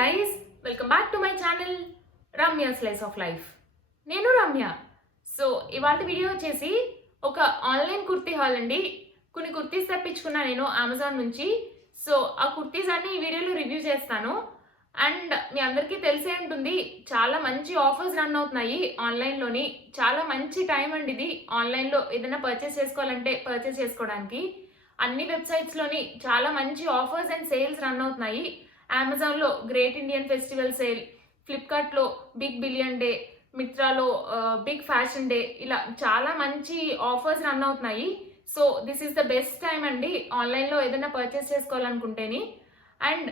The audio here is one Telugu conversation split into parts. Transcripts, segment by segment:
guys, welcome back to my channel Ramya Slice of Life. నేను రమ్య. సో ఇవాళ వీడియో వచ్చేసి ఒక ఆన్లైన్ కుర్తీ హాల్ అండి. కొన్ని కుర్తీస్ తెప్పించుకున్నా నేను అమెజాన్ నుంచి. సో ఆ కుర్తీస్ అన్ని ఈ వీడియోలో రివ్యూ చేస్తాను. అండ్ మీ అందరికీ తెలిసే ఉంటుంది, చాలా మంచి ఆఫర్స్ రన్ అవుతున్నాయి ఆన్లైన్లోని. చాలా మంచి టైం అండి ఇది ఆన్లైన్లో ఏదైనా పర్చేస్ చేసుకోవాలంటే పర్చేస్ చేసుకోవడానికి. అన్ని వెబ్సైట్స్లోని చాలా మంచి ఆఫర్స్ అండ్ సేల్స్ రన్ అవుతున్నాయి. అమెజాన్లో గ్రేట్ ఇండియన్ ఫెస్టివల్ సేల్, ఫ్లిప్కార్ట్లో బిగ్ బిలియన్ డే, మిత్రాలో బిగ్ ఫ్యాషన్ డే, ఇలా చాలా మంచి ఆఫర్స్ రన్ అవుతున్నాయి. So this is the best time అండి ఆన్లైన్లో ఏదైనా పర్చేస్ చేసుకోవాలనుకుంటేని. అండ్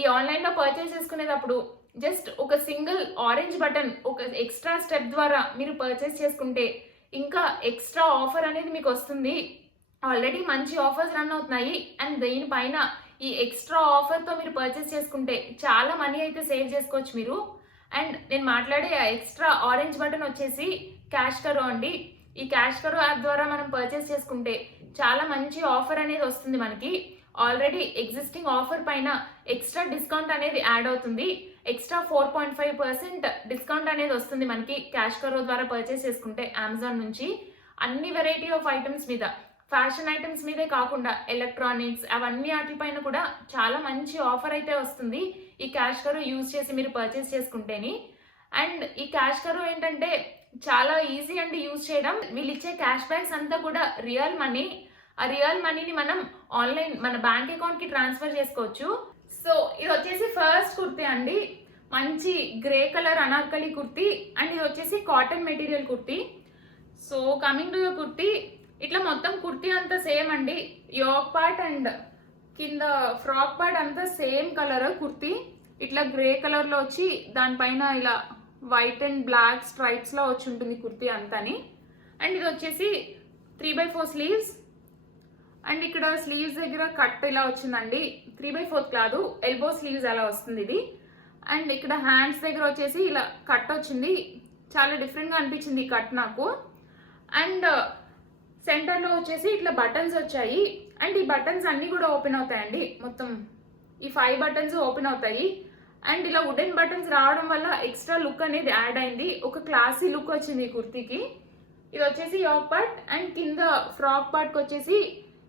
ఈ ఆన్లైన్లో పర్చేస్ చేసుకునేటప్పుడు జస్ట్ ఒక సింగిల్ ఆరెంజ్ బటన్, ఒక ఎక్స్ట్రా స్టెప్ ద్వారా మీరు పర్చేస్ చేసుకుంటే ఇంకా ఎక్స్ట్రా ఆఫర్ అనేది మీకు వస్తుంది. ఆల్రెడీ మంచి ఆఫర్స్ రన్ అవుతున్నాయి అండ్ దీనిపైన ఈ ఎక్స్ట్రా ఆఫర్తో మీరు పర్చేస్ చేసుకుంటే చాలా మనీ అయితే సేవ్ చేసుకోవచ్చు మీరు. అండ్ నేను మాట్లాడే ఆ ఎక్స్ట్రా ఆరెంజ్ బటన్ వచ్చేసి క్యాష్ కరో అండి. ఈ క్యాష్ కరో యాప్ ద్వారా మనం పర్చేస్ చేసుకుంటే చాలా మంచి ఆఫర్ అనేది వస్తుంది మనకి. ఆల్రెడీ ఎగ్జిస్టింగ్ ఆఫర్ పైన ఎక్స్ట్రా డిస్కౌంట్ అనేది యాడ్ అవుతుంది. ఎక్స్ట్రా 4.5% డిస్కౌంట్ అనేది వస్తుంది మనకి క్యాష్ కరో ద్వారా పర్చేస్ చేసుకుంటే అమెజాన్ నుంచి. అన్ని వెరైటీ ఆఫ్ ఐటమ్స్ మీద, ఫ్యాషన్ ఐటమ్స్ మీదే కాకుండా ఎలక్ట్రానిక్స్ అవన్నీ వాటిపైన కూడా చాలా మంచి ఆఫర్ అయితే వస్తుంది ఈ క్యాష్ కరో యూజ్ చేసి మీరు పర్చేస్ చేసుకుంటేని. అండ్ ఈ క్యాష్ కరో ఏంటంటే చాలా ఈజీ అండి యూజ్ చేయడం. వీళ్ళు ఇచ్చే క్యాష్ బ్యాక్స్ అంతా కూడా రియల్ మనీ. ఆ రియల్ మనీని మనం ఆన్లైన్ మన బ్యాంక్ అకౌంట్కి ట్రాన్స్ఫర్ చేసుకోవచ్చు. సో ఇది వచ్చేసి ఫస్ట్ కుర్తీ అండి, మంచి grey colour Anarkali kurti. And ఇది వచ్చేసి cotton material kurti. So coming to the kurti, ఇట్లా మొత్తం కుర్తీ అంతా సేమ్ అండి. యోక్ పార్ట్ అండ్ కింద ఫ్రాక్ పార్ట్ అంతా సేమ్ కలర్ కుర్తీ. ఇట్లా గ్రే కలర్లో వచ్చి దానిపైన ఇలా వైట్ అండ్ బ్లాక్ స్ట్రైప్స్లో వచ్చి ఉంటుంది కుర్తీ అంతాని. అండ్ ఇది వచ్చేసి 3/4 స్లీవ్స్. అండ్ ఇక్కడ స్లీవ్స్ దగ్గర కట్ ఇలా వచ్చిందండి. 3/4 కాదు, ఎల్బో స్లీవ్స్ అలా వస్తుంది ఇది. అండ్ ఇక్కడ హ్యాండ్స్ దగ్గర వచ్చేసి ఇలా కట్ వచ్చింది. చాలా డిఫరెంట్గా అనిపించింది ఈ కట్ నాకు. అండ్ సెంటర్లో వచ్చేసి ఇట్లా బటన్స్ వచ్చాయి. అండ్ ఈ బటన్స్ అన్నీ కూడా ఓపెన్ అవుతాయండి. మొత్తం ఈ 5 బటన్స్ ఓపెన్ అవుతాయి. అండ్ ఇలా వుడెన్ బటన్స్ రావడం వల్ల ఎక్స్ట్రా లుక్ అనేది యాడ్ అయింది. ఒక క్లాసీ లుక్ వచ్చింది ఈ కుర్తీకి. ఇది వచ్చేసి యోక్ పార్ట్. అండ్ కింద ఫ్రాక్ పార్ట్కి వచ్చేసి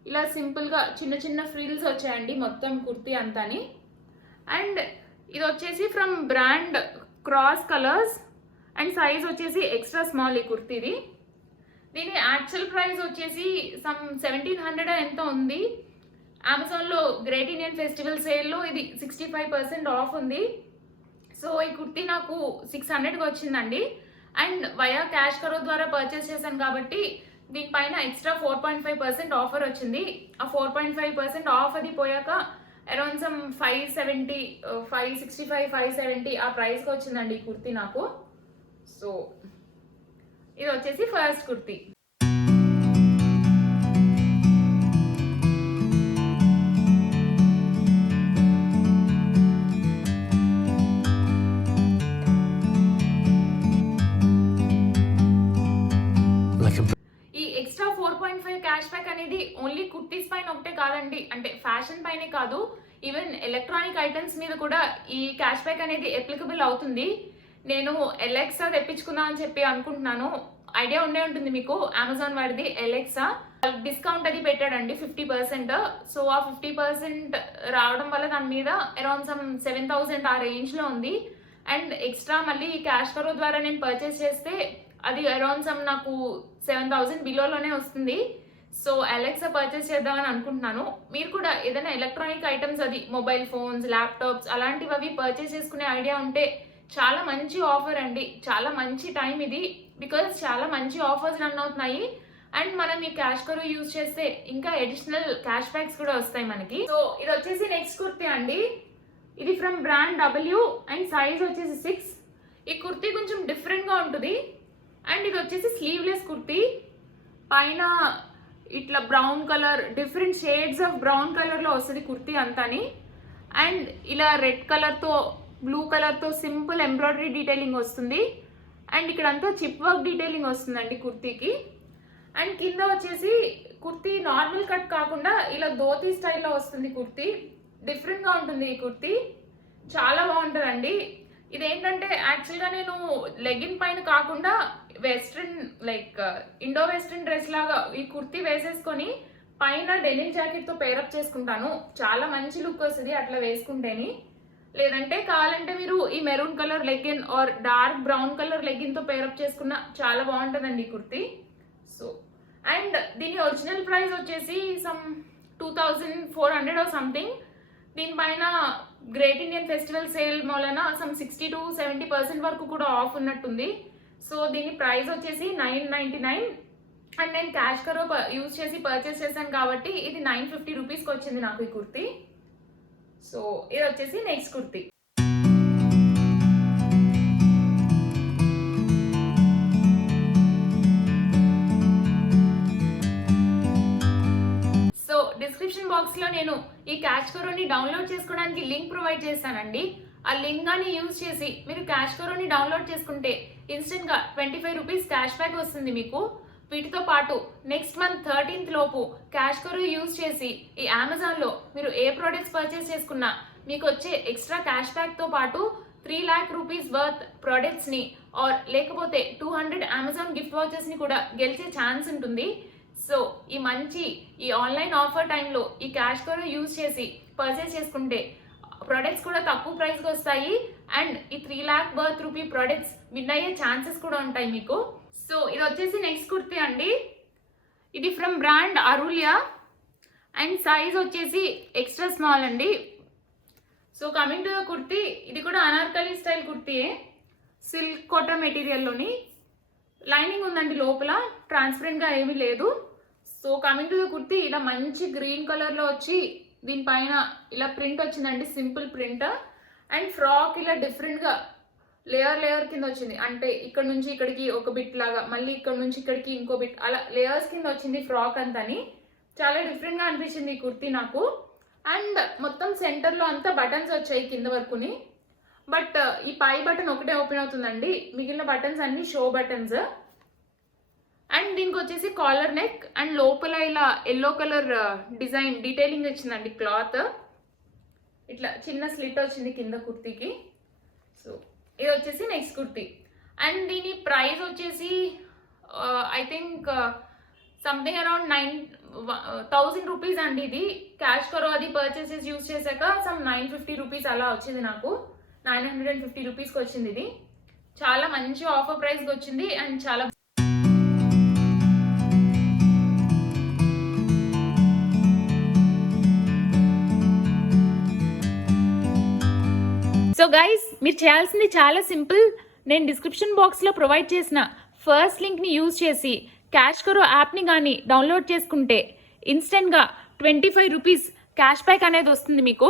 ఇలా సింపుల్గా చిన్న చిన్న ఫ్రిల్స్ వచ్చాయండి మొత్తం కుర్తీ అంతాని. అండ్ ఇది వచ్చేసి from brand cross colours. And size వచ్చేసి ఎక్స్ట్రా స్మాల్ ఈ కుర్తీది. దీని యాక్చువల్ ప్రైస్ వచ్చేసి సమ్ 1700 ఎంతో ఉంది. అమెజాన్లో గ్రేట్ ఇండియన్ ఫెస్టివల్ సేల్లో ఇది 65% ఆఫ్ ఉంది. సో ఈ కుర్తీ నాకు 600కి వచ్చిందండి. అండ్ వయా క్యాష్ కరో ద్వారా పర్చేస్ చేశాను కాబట్టి దీనిపైన ఎక్స్ట్రా 4.5% ఆఫర్ వచ్చింది. ఆ 4.5% ఆఫ్ అది పోయాక అరౌండ్ సమ్ 570, 565, 570 ఆ ప్రైస్కి వచ్చిందండి ఈ కుర్తీ నాకు. సో ఇది వచ్చేసి ఫస్ట్ కుర్తీ. ఈ ఎక్స్ట్రా 4.5 క్యాష్ బ్యాక్ అనేది ఓన్లీ కుర్తీస్ పైన ఒకటే కాదండి, అంటే ఫ్యాషన్ పైనే కాదు, ఈవెన్ ఎలక్ట్రానిక్ ఐటమ్స్ మీద కూడా ఈ క్యాష్ బ్యాక్ అనేది అప్లికబుల్ అవుతుంది. నేను ఎలెక్సా తెప్పించుకుందాం అని చెప్పి అనుకుంటున్నాను. ఐడియా ఉండే ఉంటుంది మీకు, అమెజాన్ వాడిది ఎలెక్సా. డిస్కౌంట్ అది పెట్టాడండి 50%. సో ఆ 50% రావడం వల్ల దాని మీద అరౌండ్ సమ్ 7000 ఆ రేంజ్లో ఉంది. అండ్ ఎక్స్ట్రా మళ్ళీ క్యాష్ కరో ద్వారా నేను పర్చేస్ చేస్తే అది అరౌండ్ సమ్ నాకు 7000 బిలోలోనే వస్తుంది. సో అలెక్సా పర్చేస్ చేద్దామని అనుకుంటున్నాను. మీరు కూడా ఏదైనా ఎలక్ట్రానిక్ ఐటమ్స్, అది మొబైల్ ఫోన్స్, ల్యాప్టాప్స్ అలాంటివి అవి పర్చేస్ చేసుకునే ఐడియా ఉంటే చాలా మంచి ఆఫర్ అండి. చాలా మంచి టైం ఇది, బికాజ్ చాలా మంచి ఆఫర్స్ రన్ అవుతున్నాయి. అండ్ మనం ఈ క్యాష్ కరో యూజ్ చేస్తే ఇంకా అడిషనల్ క్యాష్ బ్యాక్స్ కూడా వస్తాయి మనకి. సో ఇది వచ్చేసి నెక్స్ట్ కుర్తీ అండి. ఇది from brand W and size వచ్చేసి 6. ఈ కుర్తీ కొంచెం డిఫరెంట్గా ఉంటుంది. అండ్ ఇది వచ్చేసి స్లీవ్లెస్ కుర్తీ. పైన ఇట్లా brown colour, different shades of brown కలర్లో వస్తుంది కుర్తీ అంతాని. అండ్ ఇలా రెడ్ కలర్తో, బ్లూ కలర్తో సింపుల్ ఎంబ్రాయిడరీ డీటెయిలింగ్ వస్తుంది. అండ్ ఇక్కడంతా చిప్ వర్క్ డీటెయిలింగ్ వస్తుందండి కుర్తీకి. అండ్ కింద వచ్చేసి కుర్తీ నార్మల్ కట్ కాకుండా ఇలా ధోతీ స్టైల్లో వస్తుంది కుర్తీ. డిఫరెంట్గా ఉంటుంది ఈ కుర్తీ. చాలా బాగుంటుందండి. ఇదేంటంటే యాక్చువల్గా నేను లెగిన్ పైన కాకుండా western like Indo western dress లాగా ఈ కుర్తీ వేసేసుకొని పైన డెనిమ్ జాకెట్తో పేరప్ చేసుకుంటాను. చాలా మంచి లుక్ వస్తుంది అట్లా వేసుకుంటేని. లేదంటే కావాలంటే మీరు ఈ maroon colour legging or dark brown colour లెగిన్తో పేరప్ చేసుకున్న చాలా బాగుంటుందండి ఈ కుర్తీ. సో అండ్ దీని ఒరిజినల్ ప్రైస్ వచ్చేసి సమ్ 2400 ఆర్ సంథింగ్. దీనిపైన గ్రేట్ ఇండియన్ ఫెస్టివల్ సేల్ మూలన సమ్ 60 to 70% వరకు కూడా ఆఫ్ ఉన్నట్టుంది. సో దీని ప్రైస్ వచ్చేసి 999 అండ్ నేను క్యాష్ కరో యూజ్ చేసి పర్చేస్ చేశాను కాబట్టి ఇది 950 రూపీస్కి వచ్చింది నాకు ఈ కుర్తీ. సో ఇది వచ్చేసి నెక్స్ట్ కుర్తీ. డిస్క్రిప్షన్ బాక్స్ లో నేను ఈ క్యాష్ కరోని డౌన్లోడ్ చేసుకోవడానికి లింక్ ప్రొవైడ్ చేస్తానండి. ఆ లింక్ గాని యూజ్ చేసి మీరు క్యాష్ కరోని డౌన్లోడ్ చేసుకుంటే ఇన్స్టెంట్ గా 25 రూపీస్ క్యాష్ బ్యాక్ వస్తుంది మీకు. వీటితో పాటు నెక్స్ట్ మంత్ 13th లోపు క్యాష్ కరో యూజ్ చేసి ఈ అమెజాన్ లో మీరు ఏ ప్రొడక్ట్స్ పర్చేస్ చేసుకున్నా మీకు వచ్చే ఎక్స్ట్రా క్యాష్ బ్యాక్ తో పాటు 3 lakh రూపీస్ వర్త్ ప్రొడక్ట్స్ ని ఆర్ లేకపోతే 200 అమెజాన్ గిఫ్ట్ వాచెస్ ని కూడా గెలిచే ఛాన్స్ ఉంటుంది. సో ఈ ఆన్లైన్ ఆఫర్ టైంలో ఈ క్యాష్ కరో యూజ్ చేసి పర్చేస్ చేసుకుంటే ప్రొడక్ట్స్ కూడా తక్కువ ప్రైస్కి వస్తాయి అండ్ ఈ 3 lakh worth rupee products win అయ్యే ఛాన్సెస్ కూడా ఉంటాయి మీకు. సో ఇది వచ్చేసి నెక్స్ట్ కుర్తీ అండి. ఇది from brand Aurelia and size వచ్చేసి ఎక్స్ట్రా స్మాల్ అండి. So coming to the kurti, ఇది కూడా అనార్కలి స్టైల్ కుర్తీయే, సిల్క్ కాటన్ మెటీరియల్లోని. లైనింగ్ ఉందండి లోపల, ట్రాన్స్పరెంట్గా ఏమీ లేదు. So coming to the kurti, ఇలా మంచి గ్రీన్ కలర్లో వచ్చి దీనిపైన ఇలా ప్రింట్ వచ్చిందండి, సింపుల్ ప్రింట్. అండ్ ఫ్రాక్ ఇలా డిఫరెంట్గా లేయర్ కింద వచ్చింది. అంటే ఇక్కడ నుంచి ఇక్కడికి ఒక బిట్ లాగా, మళ్ళీ ఇక్కడ నుంచి ఇక్కడికి ఇంకో బిట్, అలా లేయర్స్ కింద వచ్చింది ఫ్రాక్ అంతని. చాలా డిఫరెంట్గా అనిపించింది ఈ కుర్తీ నాకు. అండ్ మొత్తం సెంటర్లో అంతా బటన్స్ వచ్చాయి కింద వరకుని. బట్ ఈ పై బటన్ ఒకటే ఓపెన్ అవుతుందండి, మిగిలిన బటన్స్ అన్ని షో బటన్స్. అండ్ దీనికి వచ్చేసి కాలర్ నెక్ అండ్ లోపల ఇలా ఎల్లో కలర్ డిజైన్ డీటెయిలింగ్ వచ్చిందండి క్లాత్. ఇట్లా చిన్న స్లిట్ వచ్చింది కింద కుర్తీకి. సో ఇది వచ్చేసి నెక్స్ట్ కుర్తీ. అండ్ దీని ప్రైస్ వచ్చేసి I think something around 9,000 rupees అండి. ఇది క్యాష్ కరో అది పర్చేసెస్ యూజ్ చేశాక సమ్ 950 రూపీస్ అలా వచ్చింది నాకు. 950 రూపీస్కి వచ్చింది. ఇది చాలా మంచి ఆఫర్ ప్రైస్కి వచ్చింది అండ్ చాలా. సో గైస్, మీరు చేయాల్సింది చాలా సింపుల్. నేను డిస్క్రిప్షన్ బాక్స్లో ప్రొవైడ్ చేసిన ఫస్ట్ లింక్ని యూజ్ చేసి క్యాష్ కరో యాప్ని కానీ డౌన్లోడ్ చేసుకుంటే ఇన్స్టెంట్గా 25 రూపీస్ క్యాష్ బ్యాక్ అనేది వస్తుంది మీకు.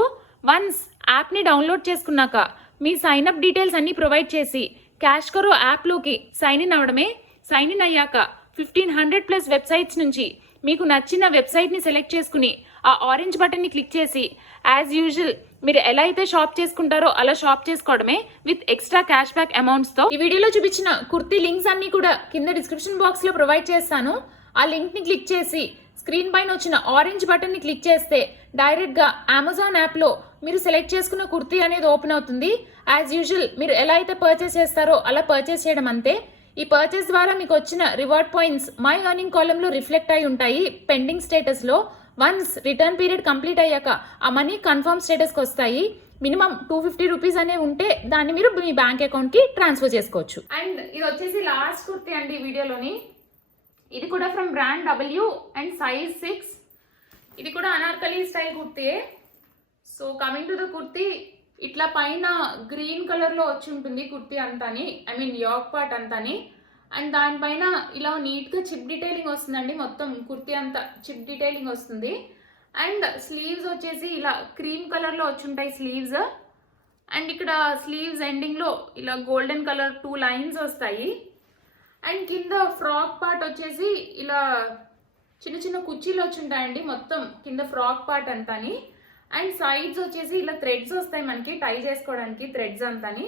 వన్స్ యాప్ని డౌన్లోడ్ చేసుకున్నాక మీ సైన్అప్ డీటెయిల్స్ అన్నీ ప్రొవైడ్ చేసి క్యాష్ కరో యాప్లోకి సైన్ ఇన్ అవ్వడమే. సైన్ ఇన్ అయ్యాక 1500+ వెబ్సైట్స్ నుంచి మీకు నచ్చిన వెబ్సైట్ని సెలెక్ట్ చేసుకుని ఆ ఆరెంజ్ బటన్ని క్లిక్ చేసి యాజ్ యూజువల్ మీరు ఎలా అయితే షాప్ చేసుకుంటారో అలా షాప్ చేసుకోవడమే విత్ ఎక్స్ట్రా క్యాష్ బ్యాక్ అమౌంట్స్తో. ఈ వీడియోలో చూపించిన కుర్తీ లింక్స్ అన్ని కూడా కింద డిస్క్రిప్షన్ బాక్స్లో ప్రొవైడ్ చేస్తాను. ఆ లింక్ని క్లిక్ చేసి స్క్రీన్ పైన వచ్చిన ఆరెంజ్ బటన్ని క్లిక్ చేస్తే డైరెక్ట్గా అమెజాన్ యాప్లో మీరు సెలెక్ట్ చేసుకున్న కుర్తీ అనేది ఓపెన్ అవుతుంది. యాజ్ యూజువల్ మీరు ఎలా అయితే పర్చేస్ చేస్తారో అలా పర్చేస్ చేయడం అంతే. ఈ పర్చేస్ ద్వారా మీకు వచ్చిన రివార్డ్ పాయింట్స్ మై ఎర్నింగ్ కాలంలో రిఫ్లెక్ట్ అయి ఉంటాయి పెండింగ్ స్టేటస్లో. వన్స్ రిటర్న్ పీరియడ్ కంప్లీట్ అయ్యాక ఆ మనీ కన్ఫర్మ్ స్టేటస్కి వస్తాయి. మినిమం 250 రూపీస్ అనే ఉంటే దాన్ని మీరు మీ బ్యాంక్ అకౌంట్కి ట్రాన్స్ఫర్ చేసుకోవచ్చు. అండ్ ఇది వచ్చేసి లాస్ట్ కుర్తీ అండి ఈ వీడియోలోని. ఇది కూడా from brand W and size 6. ఇది కూడా అనార్కలి స్టైల్ కుర్తీయే. So coming to the kurti, ఇట్లా పైన గ్రీన్ కలర్లో వచ్చి ఉంటుంది కుర్తీ అంతాని, ఐ మీన్ యోక్ పార్ట్ అంతాని. అండ్ దానిపైన ఇలా నీట్గా చిప్ డీటెయిలింగ్ వస్తుందండి. మొత్తం కుర్తీ అంతా చిప్ డీటెయిలింగ్ వస్తుంది. అండ్ స్లీవ్స్ వచ్చేసి ఇలా క్రీమ్ కలర్లో వచ్చి ఉంటాయి స్లీవ్స్. అండ్ ఇక్కడ స్లీవ్స్ ఎండింగ్లో ఇలా గోల్డెన్ కలర్ 2 లైన్స్ వస్తాయి. అండ్ కింద ఫ్రాక్ పార్ట్ వచ్చేసి ఇలా చిన్న చిన్న కుర్చీలు వచ్చి ఉంటాయండి మొత్తం కింద ఫ్రాక్ పార్ట్ అంతాని. అండ్ సైడ్స్ వచ్చేసి ఇలా థ్రెడ్స్ వస్తాయి మనకి టై చేసుకోవడానికి, థ్రెడ్స్ అంతాని.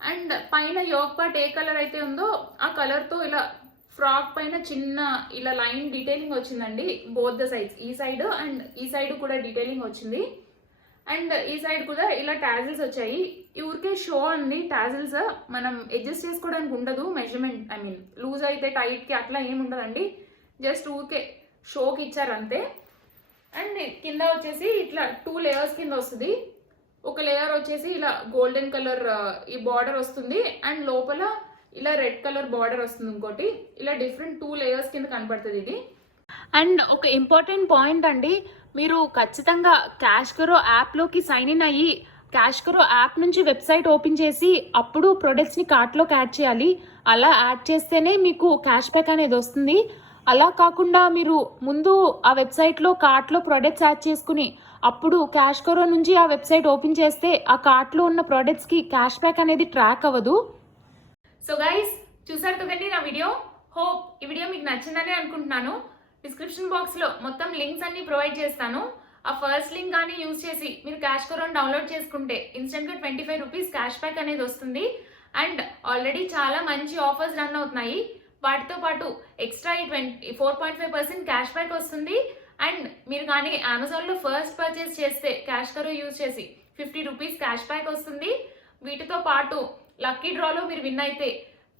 అండ్ పైన యోక్ పార్ట్ ఏ కలర్ అయితే ఉందో ఆ కలర్తో ఇలా ఫ్రాక్ పైన చిన్న ఇలా లైన్ డీటెయిలింగ్ వచ్చిందండి బోత్ ద సైడ్స్, ఈ సైడ్ అండ్ ఈ సైడ్ కూడా డీటెయిలింగ్ వచ్చింది. అండ్ ఈ సైడ్ కూడా ఇలా టాజిల్స్ వచ్చాయి. ఈ ఊరికే షో ఉంది, టాజిల్స్ మనం అడ్జస్ట్ చేసుకోవడానికి ఉండదు. మెజర్మెంట్ ఐ మీన్ లూజ్ అయితే టైట్కి అట్లా ఏమి ఉండదండి, జస్ట్ ఊరికే షోకి ఇచ్చారు అంతే. అండ్ కింద వచ్చేసి ఇట్లా 2 లేయర్స్ కింద వస్తుంది. ఒక లేయర్ వచ్చేసి ఇలా గోల్డెన్ కలర్ ఈ బార్డర్ వస్తుంది, అండ్ లోపల ఇలా రెడ్ కలర్ బార్డర్ వస్తుంది. ఇంకోటి ఇలా డిఫరెంట్ 2 లేయర్స్ కింద కనపడుతుంది ఇది. అండ్ ఒక ఇంపార్టెంట్ పాయింట్ అండి, మీరు ఖచ్చితంగా క్యాష్కరో యాప్లోకి సైన్ ఇన్ అయ్యి క్యాష్కరో యాప్ నుంచి వెబ్సైట్ ఓపెన్ చేసి అప్పుడు ప్రొడక్ట్స్ని కార్ట్లోకి యాడ్ చేయాలి. అలా యాడ్ చేస్తేనే మీకు క్యాష్ బ్యాక్ అనేది వస్తుంది. అలా కాకుండా మీరు ముందు ఆ వెబ్సైట్లో కార్ట్లో ప్రొడక్ట్స్ యాడ్ చేసుకుని అప్పుడు క్యాష్కరో నుంచి ఆ వెబ్సైట్ ఓపెన్ చేస్తే ఆ కార్ట్లో ఉన్న ప్రొడక్ట్స్కి క్యాష్ బ్యాక్ అనేది ట్రాక్ అవ్వదు. సో గైస్, చూసారు కదండి నా వీడియో. హోప్ ఈ వీడియో మీకు నచ్చిందని అనుకుంటున్నాను. డిస్క్రిప్షన్ బాక్స్లో మొత్తం లింక్స్ అన్ని ప్రొవైడ్ చేస్తాను. ఆ ఫస్ట్ లింక్ కానీ యూజ్ చేసి మీరు క్యాష్కరోని డౌన్లోడ్ చేసుకుంటే ఇన్స్టెంట్గా 25 రూపీస్ క్యాష్ బ్యాక్ అనేది వస్తుంది. అండ్ ఆల్రెడీ చాలా మంచి ఆఫర్స్ రన్ అవుతున్నాయి. వాటితో పాటు ఎక్స్ట్రా 4.5% క్యాష్ బ్యాక్ వస్తుంది. అండ్ మీరు కానీ అమెజాన్లో ఫస్ట్ పర్చేస్ చేస్తే క్యాష్కరో యూజ్ చేసి 50 రూపీస్ క్యాష్ బ్యాక్ వస్తుంది. వీటితో పాటు లక్కీ డ్రాలో మీరు విన్ అయితే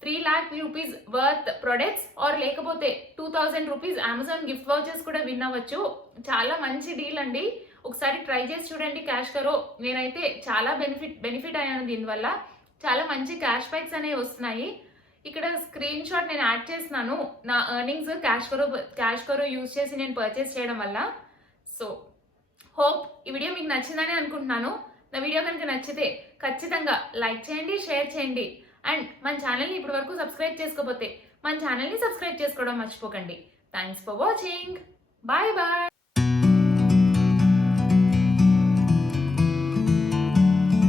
3 lakh rupees worth products or లేకపోతే 2000 రూపీస్ అమెజాన్ గిఫ్ట్ వౌచర్స్ కూడా విన్ అవ్వచ్చు. చాలా మంచి డీల్ అండి, ఒకసారి ట్రై చేసి చూడండి క్యాష్కరో. నేనైతే చాలా బెనిఫిట్ అయ్యాను దీనివల్ల. చాలా మంచి క్యాష్ బ్యాక్స్ అనేవి వస్తున్నాయి. ఇక్కడ స్క్రీన్ షాట్ నేను యాడ్ చేస్తున్నాను, నా ఎర్నింగ్స్ క్యాష్కరో యూజ్ చేసి నేను పర్చేస్ చేయడం వల్ల. సో హోప్ ఈ వీడియో మీకు నచ్చిందని అనుకుంటున్నాను. నా వీడియో కనుక నచ్చితే ఖచ్చితంగా లైక్ చేయండి, షేర్ చేయండి. అండ్ మన ఛానల్ని ఇప్పటి వరకు సబ్స్క్రైబ్ చేసుకోకపోతే మన ఛానల్ని సబ్స్క్రైబ్ చేసుకోవడం మర్చిపోకండి. Thanks for watching. Bye bye.